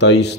23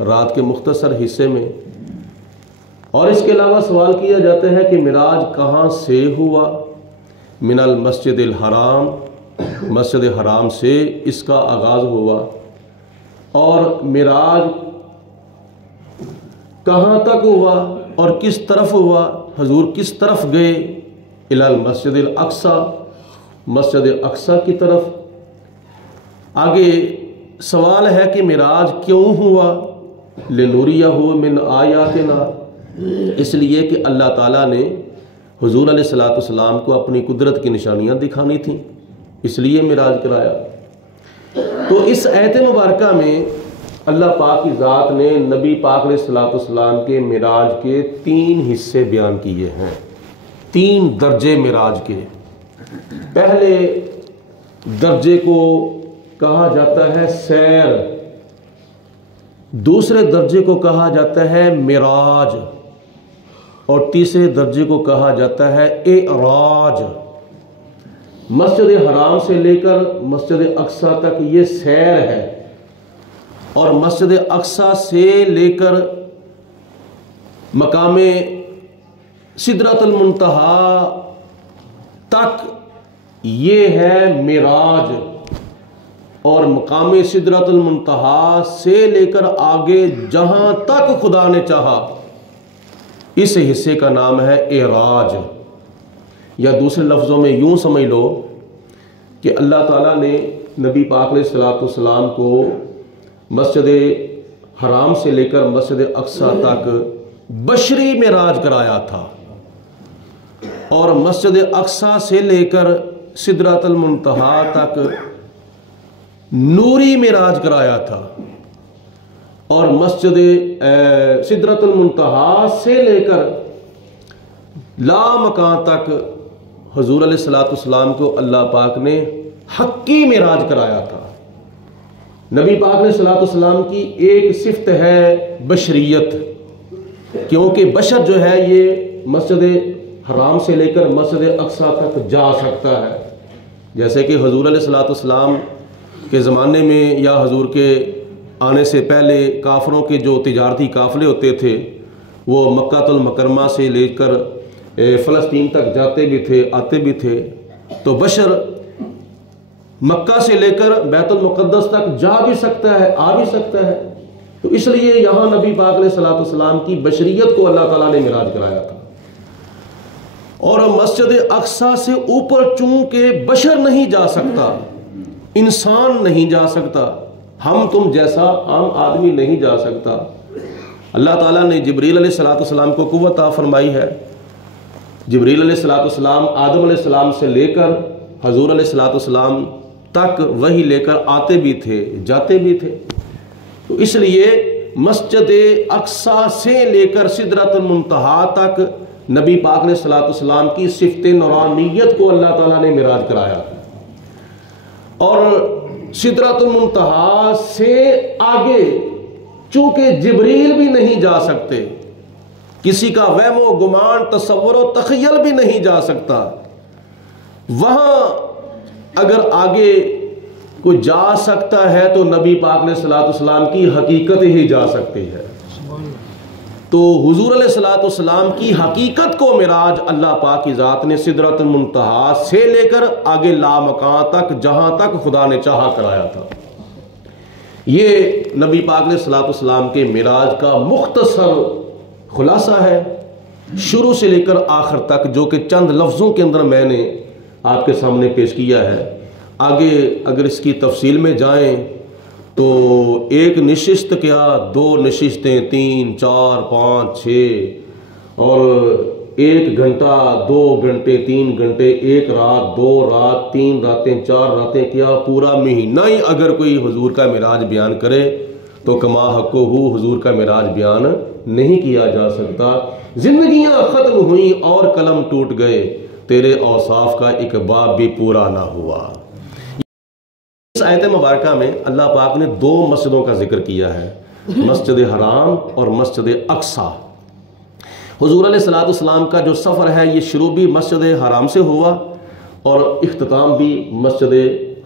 رات کے مختصر حصے میں، اور اس کے علاوہ سوال کیا جاتا ہے کہ معراج کہاں سے ہوا؟ من المسجد الحرام، مسجد حرام سے اس کا آغاز ہوا۔ اور معراج کہاں تک ہوا اور کس طرف ہوا؟ حضور کس طرف گئے؟ الی المسجد الاقصی، مسجد اقصی کی طرف۔ آگے سوال ہے کہ معراج کیوں ہوا؟ لنوریہ من آیاتنا، اس لیے کہ اللہ تعالیٰ نے حضور علیہ السلام کو اپنی قدرت کی نشانیاں دکھانی تھیں، اس لیے معراج کرایا۔ تو اس آیت مبارکہ میں اللہ پاک کی ذات نے نبی پاک علیہ السلام کے معراج کے 3 حصے بیان کیے ہیں، 3 درجے معراج کے۔ پہلے درجے کو کہا جاتا ہے سیر، دوسرے درجے کو کہا جاتا ہے معراج، اور تیسرے درجے کو کہا جاتا ہے اعراج۔ مسجد حرام سے لے کر مسجد اقصی تک یہ سیر ہے، اور مسجد اقصی سے لے کر مقام سدرۃ المنتہا تک یہ ہے معراج، اور مقام سدرۃ المنتہا سے لے کر آگے جہاں تک خدا نے چاہا اس حصے کا نام ہے اعراج۔ یا دوسرے لفظوں میں یوں سمجھ لو کہ اللہ تعالیٰ نے نبی پاک علیہ السلام کو مسجد حرام سے لے کر مسجد اقصی تک بشری معراج کرایا تھا، اور مسجد اقصی سے لے کر سدرۃ المنتہا تک نوری معراج کرایا تھا، اور مسجد سدرۃ المنتہا سے لے کر لا مکان تک حضور علیہ السلام کو اللہ پاک نے حقی معراج کرایا تھا۔ نبی پاک علیہ السلام کی ایک صفت ہے بشریت، کیونکہ بشر جو ہے یہ مسجد حرام سے لے کر مسجد اقصی تک جا سکتا ہے، جیسے کہ حضور علیہ السلام کے زمانے میں یا حضور کے آنے سے پہلے کافروں کے جو تجارتی قافلے ہوتے تھے وہ مکہ المکرمہ سے لے کر فلسطین تک جاتے بھی تھے، آتے بھی تھے، تو بشر مکہ سے لے کر بیت المقدس تک جا بھی سکتا ہے، آ بھی سکتا ہے۔ تو اس لیے یہاں نبی پاک علیہ السلام کی بشریت کو اللہ تعالیٰ نے معراج کرایا تھا۔ اور مسجد اقصی سے اوپر چونکہ بشر نہیں جا سکتا، انسان نہیں جا سکتا، ہم تم جیسا عام آدمی نہیں جا سکتا، اللہ تعالیٰ نے جبریل علیہ السلام کو قوت عطا فرمائی ہے۔ جبریل علیہ السلام آدم علیہ السلام سے لے کر حضور علیہ السلام تک وہی لے کر آتے بھی تھے، جاتے بھی تھے۔ تو اس لیے مسجد اقصی سے لے کر سدرۃ المنتہا تک نبی پاک علیہ السلام کی صفت نورانیت کو اللہ تعالیٰ نے معراج کرایا، اور سدرۃ المنتہا سے آگے چونکہ جبریل بھی نہیں جا سکتے، کسی کا وہم و گمان، تصور و تخیل بھی نہیں جا سکتا، وہاں اگر آگے کوئی جا سکتا ہے تو نبی پاک علیہ السلام کی حقیقت ہی جا سکتی ہے۔ تو حضور علیہ السلام کی حقیقت کو معراج اللہ پاک کی ذات نے سدرۃ المنتہا سے لے کر آگے لامکان تک جہاں تک خدا نے چاہا کرایا تھا۔ یہ نبی پاک علیہ السلام کے معراج کا مختصر خلاصہ ہے، شروع سے لے کر آخر تک، جو کہ چند لفظوں کے اندر میں نے آپ کے سامنے پیش کیا ہے۔ آگے اگر اس کی تفصیل میں جائیں تو ایک نشست کیا، 2 نشستیں، 3، 4، 5، 6، اور 1 گھنٹہ، 2 گھنٹے، 3 گھنٹے، 1 رات، 2 رات، 3 راتیں، 4 راتیں، کیا پورا مہینہ ہی اگر کوئی حضور کا معراج بیان کرے تو کما حقہ حضور کا معراج بیان نہیں کیا جا سکتا۔ زندگیاں ختم ہوئیں اور قلم ٹوٹ گئے، تیرے اوصاف کا ایک باب بھی پورا نہ ہوا۔ اس آیت مبارکہ میں اللہ پاک نے 2 مسجدوں کا ذکر کیا ہے، مسجد حرام اور مسجد اقصی۔ حضور علیہ السلام کا جو سفر ہے یہ شروع بھی مسجد حرام سے ہوا اور اختتام بھی مسجد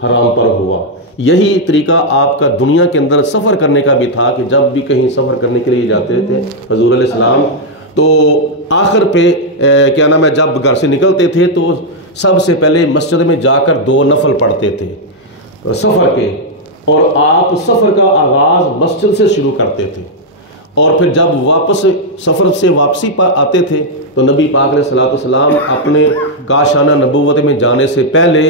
حرام پر ہوا۔ یہی طریقہ آپ کا دنیا کے اندر سفر کرنے کا بھی تھا کہ جب بھی کہیں سفر کرنے کے لیے جاتے تھے حضور علیہ السلام تو آخر پہ کیا نام ہے جب گھر سے نکلتے تھے تو سب سے پہلے مسجد میں جا کر 2 نفل پڑھتے تھے سفر کے، اور آپ سفر کا آغاز مسجد سے شروع کرتے تھے، اور پھر جب واپس سفر سے واپسی پر آتے تھے تو نبی پاک علیہ السلام اپنے کاشانہ نبوت میں جانے سے پہلے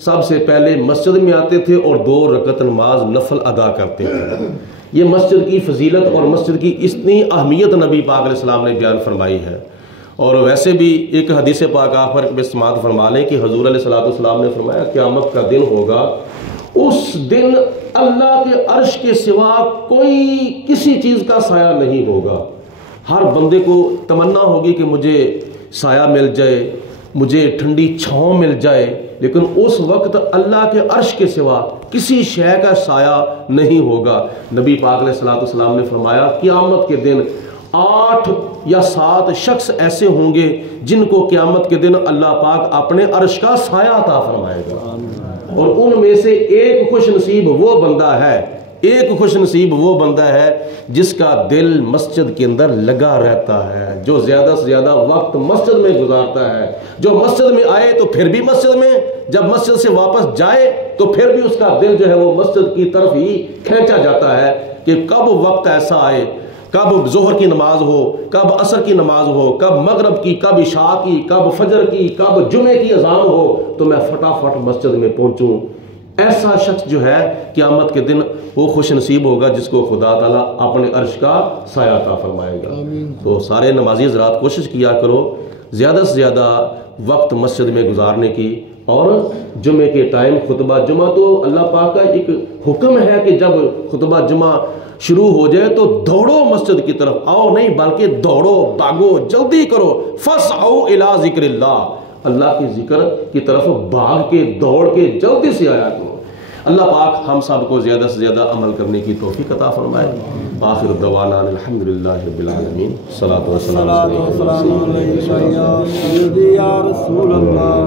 سب سے پہلے مسجد میں آتے تھے اور 2 رکعت نماز نفل ادا کرتے تھے۔ یہ مسجد کی فضیلت اور مسجد کی اتنی اہمیت نبی پاک علیہ السلام نے بیان فرمائی ہے۔ اور ویسے بھی ایک حدیث پاک آپ پر سماعت فرما لیں کہ حضور علیہ السلام نے فرمایا قیامت کا دن ہوگا، اس دن اللہ کے عرش کے سوا کوئی کسی چیز کا سایہ نہیں ہوگا۔ ہر بندے کو تمنا ہوگی کہ مجھے سایہ مل جائے، مجھے ٹھنڈی چھاؤں مل جائے، لیکن اس وقت اللہ کے عرش کے سوا کسی شے کا سایہ نہیں ہوگا۔ نبی پاک علیہ السلام نے فرمایا قیامت کے دن 8 یا 7 شخص ایسے ہوں گے جن کو قیامت کے دن اللہ پاک اپنے عرش کا سایہ عطا فرمائے گا، اور ان میں سے ایک خوش نصیب وہ بندہ ہے، ایک خوش نصیب وہ بندہ ہے جس کا دل مسجد کے اندر لگا رہتا ہے، جو زیادہ سے زیادہ وقت مسجد میں گزارتا ہے، جو مسجد میں آئے تو پھر بھی مسجد میں، جب مسجد سے واپس جائے تو پھر بھی اس کا دل جو ہے وہ مسجد کی طرف ہی کھینچا جاتا ہے کہ کب وقت ایسا آئے، کب ظہر کی نماز ہو، کب عصر کی نماز ہو، کب مغرب کی، کب عشاء کی، کب فجر کی، کب جمعے کی اذان ہو تو میں فٹافٹ مسجد میں پہنچوں۔ ایسا شخص جو ہے قیامت کے دن وہ خوش نصیب ہوگا جس کو خدا تعالیٰ اپنے عرش کا سایہ عطا فرمائے گا۔ تو سارے نمازی حضرات کوشش کیا کرو زیادہ سے زیادہ وقت مسجد میں گزارنے کی، اور جمعے کے ٹائم خطبہ جمعہ تو اللہ پاک کا ایک حکم ہے کہ جب خطبہ جمعہ شروع ہو جائے تو دوڑو مسجد کی طرف، آؤ نہیں بلکہ دوڑو، بھاگو، جلدی کرو، فَاسْعَوْا إِلَىٰ ذِكْرِ اللَّهِ، اللہ کی ذکر کی طرف بھاگ کے دوڑ کے جلدی سے آیا کرو۔ اللہ پاک ہم سب کو زیادہ سے زیادہ عمل کرنے کی توفیق عطا فرمائے۔ آخر دعوانا الحمدللہ رب العالمین، صلاۃ و سلام علیک یا رسول اللہ،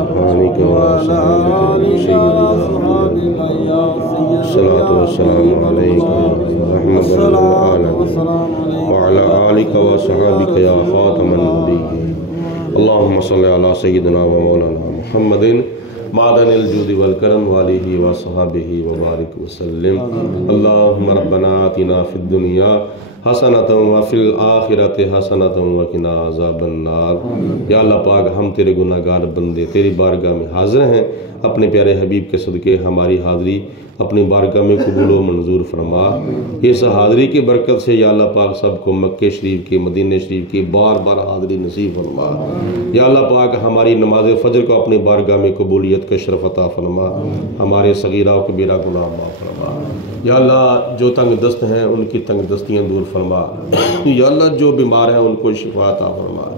صلاۃ و سلام علیک رحمۃ اللہ وعلی آلک و صحابک یا خاتم النبیین، اللہم صلی علی سیدنا و مولانا محمد معدن الجود والکرم والہ وصحابہ وبارک وسلم۔ اللہم ربنا آتنا فی الدنیا حسنۃ وفی الآخرۃ حسنۃ وقنا عذاب النار۔ یا اللہ پاک ہم تیرے گناہ گار بندے تیری بارگاہ میں حاضر ہیں، اپنے پیارے حبیب کے صدقے ہماری حاضری اپنی بارگاہ میں قبول و منظور فرما۔ اس حاضری کی برکت سے یا اللہ پاک سب کو مکہ شریف کی، مدینہ شریف کی بار بار حاضری نصیب فرما۔ یا اللہ پاک ہماری نماز فجر کو اپنی بارگاہ میں قبولیت کا شرف عطا فرما، ہمارے صغیرہ و کبیرہ گناہ معاف فرما۔ یا اللہ جو تنگ دست ہیں ان کی تنگ دستیاں دور فرما۔ یا اللہ جو بیمار ہیں ان کو شفا عطا فرما۔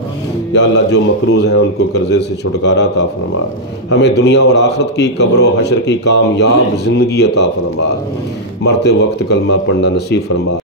یا اللہ جو مقروض ہیں ان کو قرضے سے چھٹکارا عطا فرما۔ ہمیں دنیا اور آخرت کی، قبر و حشر کی کامیاب زندگی عطا فرما۔ مرتے وقت کلمہ پڑھنا نصیب فرما۔